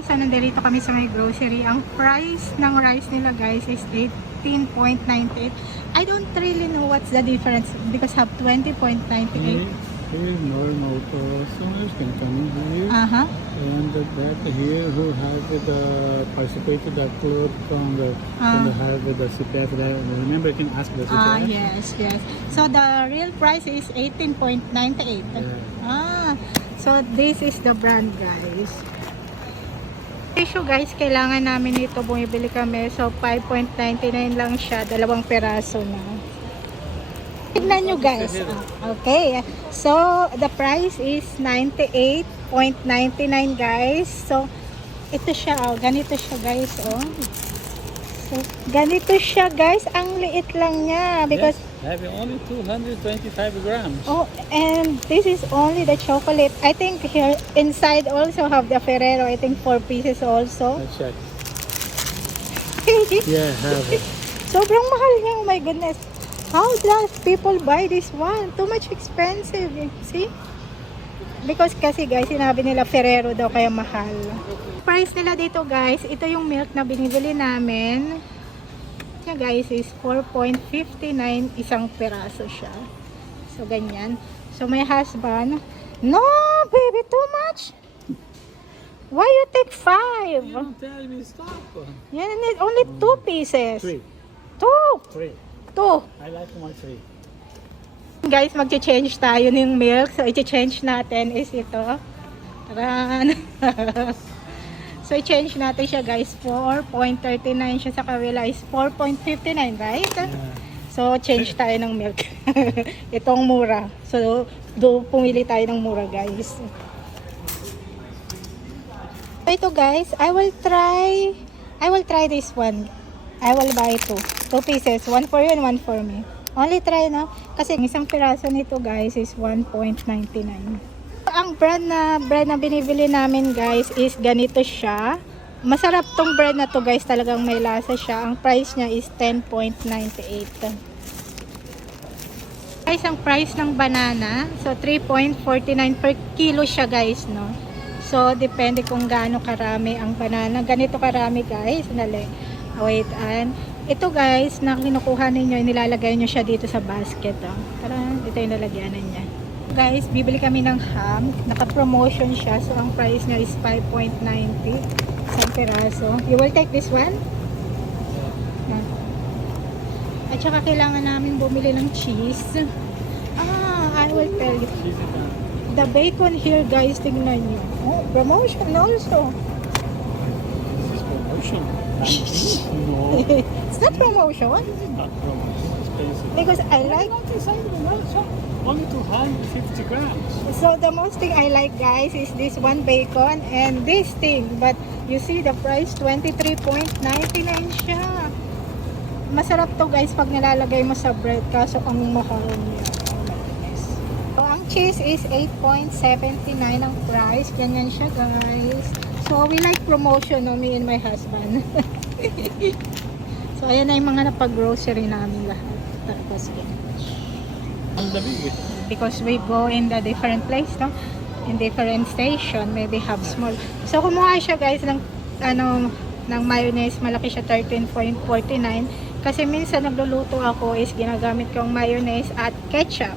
guys, so nandito kami sa may grocery. Ang price ng rice nila guys is 18.98. I don't really know what's the difference because have 20.98. Here, here normal customers can come in here Uh-huh. and the back here who have the participate to the club from the Ah. from the have the CPF that remember you can ask the CPF. Ah, yes, yes. So the real price is 18.98. Yeah. Ah, so this is the brand guys. Tissue guys, kailangan namin ito bumibili kami. So 5.99 lang siya, dalawang peraso na. Tignan nyo guys. Okay. So the price is 98.99 guys. So ito siya, oh. ganito siya guys, oh. So, ganito siya guys. Ang liit lang niya because Yes, having only 225 grams. Oh, and this is only the chocolate. I think here inside also have the Ferrero. I think four pieces also. Let's check. Yeah, have it. Sobrang mahal niya. Oh my goodness. How does people buy this one? Too much expensive. eh. See? Because kasi guys, sinabi nila Ferrero daw kaya mahal. Price nila dito guys, ito yung milk na binibili namin. Yan guys is 4.59 isang peraso siya. So ganyan. So my husband, no baby, too much. Why you take five? You don't tell me stop. Yan, need only two pieces. Three, Two. three. Two. I like one three. Guys, magche-change tayo ng milk. So, i-change natin is ito. Taran! so, i-change natin siya guys. 4.39 siya sa kawila is 4.59, right? Yeah. So, change tayo ng milk. Itong mura. So, do pumili tayo ng mura, guys. So, ito guys, I will try I will try this one. I will buy two. Two pieces. One for you and one for me. Only try, no? Kasi ang isang piraso nito, guys, is 1.99. Ang brand na bread na binibili namin, guys, is ganito siya. Masarap tong bread na to, guys. Talagang may lasa siya. Ang price niya is 10.98. Guys, ang price ng banana, so 3.49 per kilo siya, guys, no? So, depende kung gaano karami ang banana. Ganito karami, guys. Dali. Wait, and ito guys, na kinukuha ninyo, nilalagay nyo siya dito sa basket. Oh. Tara, ito yung lalagyanan niya. Guys, bibili kami ng ham. Naka-promotion siya. So, ang price niya is 5.90 isang peraso. You will take this one? Ah. At saka kailangan namin bumili ng cheese. Ah, I will tell you. The bacon here, guys, tingnan nyo. Oh, promotion also. This is promotion. no, it's not promotion. is not promotion. Basic. Because I like Only 250 grams. So the most thing I like guys is this one bacon and this thing. But you see the price 23.99 siya. Masarap to guys pag nilalagay mo sa bread kaso ang mahal niya. So ang cheese is 8.79 ang price. Ganyan siya guys. So we like promotion no, me and my husband. so ayan na yung mga napag-grocery namin lahat. And the big. because we go in the different place, no? In different station, maybe have small. So, kumuha siya guys ng, ano, ng mayonnaise. Malaki siya, 13.49. Kasi minsan nagluluto ako is ginagamit kong mayonnaise at ketchup.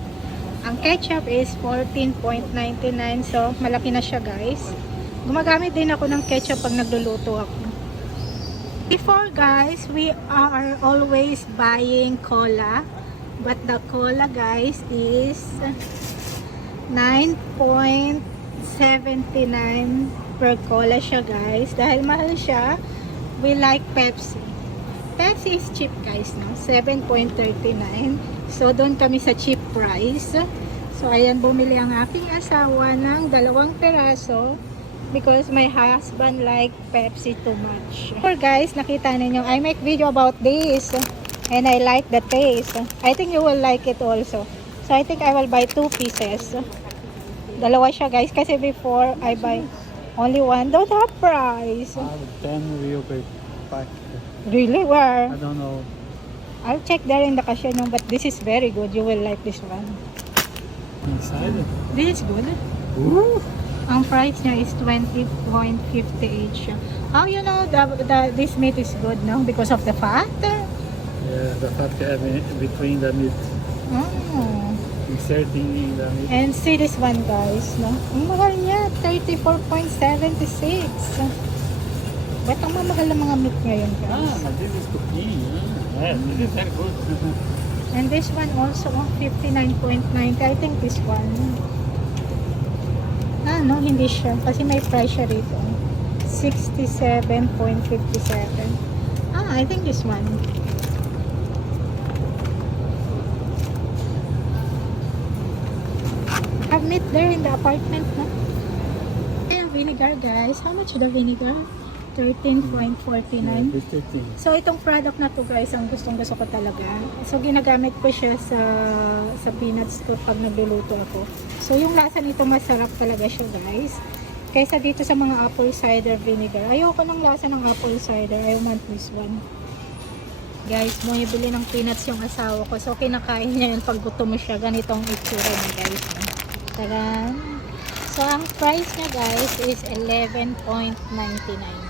Ang ketchup is 14.99. So, malaki na siya guys. Gumagamit din ako ng ketchup pag nagluluto ako. Before guys, we are always buying cola. But the cola guys is 9.79 per cola siya guys. Dahil mahal siya, we like Pepsi. Pepsi is cheap guys, no? 7.39. So, doon kami sa cheap price. So, ayan, bumili ang aking asawa ng dalawang peraso because my husband like Pepsi too much. For guys, nakita ninyo, I make video about this and I like the taste. I think you will like it also. So, I think I will buy two pieces. Dalawa siya guys kasi before I buy only one. Don't have price. Have 10 real big pack. Really? Where? I don't know. I'll check there in the cashier no, but this is very good. You will like this one. Inside. This is good. Ooh. Ang price niya is 20.58 siya. How you know the, the, this meat is good, no? Because of the fat? Yeah, the fat between the meat, Oh. inserting the meat. And see this one, guys, no? Ang mahal niya, 34.76. Ba't ang mamahal ng mga meat ngayon, Ah, guys? but this is cooking. Ah, yeah, this is very good. And this one also, oh, 59.90. I think this one. Ah, no, hindi siya. Kasi may price siya rito. 67.57. Ah, I think this one. Have meat there in the apartment, no? Ayan, vinegar, guys. How much the vinegar? 13.49. Yeah, this is thing. So itong product na to guys, ang gustong gusto ko talaga. So ginagamit ko siya sa sa peanuts ko pag nagluluto ako. So yung lasa nito masarap talaga siya guys. Kaysa dito sa mga apple cider vinegar. Ayoko ng lasa ng apple cider. I want this one. Guys, bumibili ng peanuts yung asawa ko. So kinakain niya yun pag gutom mo siya. Ganito ang itsura niya guys. Tagan. So ang price niya guys is 11.99.